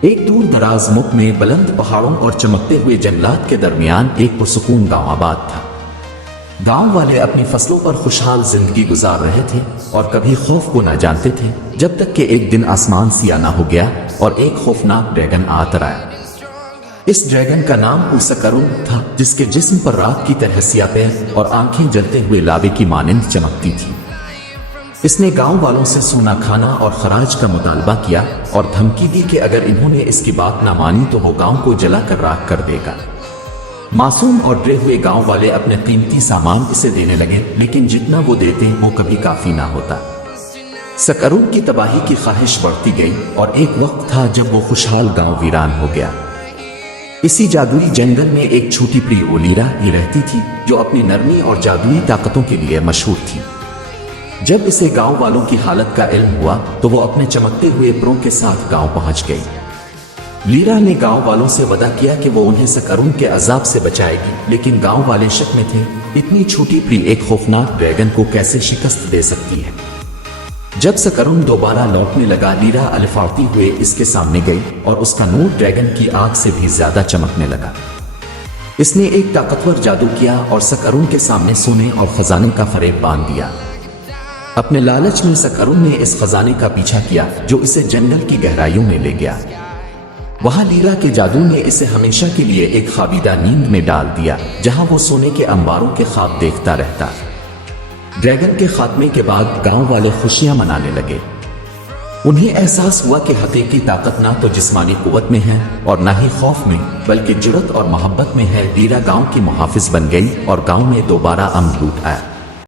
ایک دور دراز ملک میں بلند پہاڑوں اور چمکتے ہوئے جنگلات کے درمیان ایک پرسکون گاؤں آباد تھا۔ گاؤں والے اپنی فصلوں پر خوشحال زندگی گزار رہے تھے اور کبھی خوف کو نہ جانتے تھے، جب تک کہ ایک دن آسمان سیاہ نہ ہو گیا اور ایک خوفناک ڈریگن آتر آیا۔ اس ڈریگن کا نام اوسکرون تھا، جس کے جسم پر رات کی طرح سیاہ پیر اور آنکھیں جلتے ہوئے لاوے کی مانند چمکتی تھی۔ اس نے گاؤں والوں سے سونا کھانا اور خراج کا مطالبہ کیا اور دھمکی دی کہ اگر انہوں نے اس کی بات نہ مانی تو وہ گاؤں کو جلا کر راکھ کر دے گا۔ معصوم اور ڈرے ہوئے گاؤں والے اپنے قیمتی سامان اسے دینے لگے، لیکن جتنا وہ دیتے وہ کبھی کافی نہ ہوتا۔ سکرون کی تباہی کی خواہش بڑھتی گئی اور ایک وقت تھا جب وہ خوشحال گاؤں ویران ہو گیا۔ اسی جادوئی جنگل میں ایک چھوٹی پری اولیرا یہ رہتی تھی، جو اپنی نرمی اور جادوئی طاقتوں کے لیے مشہور تھی۔ جب اسے گاؤں والوں کی حالت کا علم ہوا تو وہ اپنے چمکتے ہوئے پروں کے ساتھ گاؤں پہنچ گئی۔ لیرا نے گاؤں والوں سے وعدہ کیا کہ وہ انہیں سکرون کے عذاب سے بچائے گی، لیکن گاؤں والے شک میں تھے، اتنی چھوٹی پری ایک خوفناک ڈریگن کو کیسے شکست دے سکتی ہے؟ جب سکرون دوبارہ لوٹنے لگا، لیرا الفاڑتی ہوئے اس کے سامنے گئی اور اس کا نور ڈریگن کی آگ سے بھی زیادہ چمکنے لگا۔ اس نے ایک طاقتور جادو کیا اور سکرون کے سامنے سونے اور خزانے کا فریب باندھ دیا۔ اپنے لالچ میں سکرون نے اس خزانے کا پیچھا کیا جو اسے جنگل کی گہرائیوں میں لے گیا۔ وہاں لیرا کے جادو نے اسے ہمیشہ کے لیے ایک خوابیدہ نیند میں ڈال دیا، جہاں وہ سونے کے انباروں کے خواب دیکھتا رہتا۔ ڈریگن کے خاتمے کے بعد گاؤں والے خوشیاں منانے لگے۔ انہیں احساس ہوا کہ حقیقی طاقت نہ تو جسمانی قوت میں ہے اور نہ ہی خوف میں، بلکہ جرأت اور محبت میں ہے۔ لیرا گاؤں کی محافظ بن گئی اور گاؤں میں دوبارہ امن لوٹ آیا۔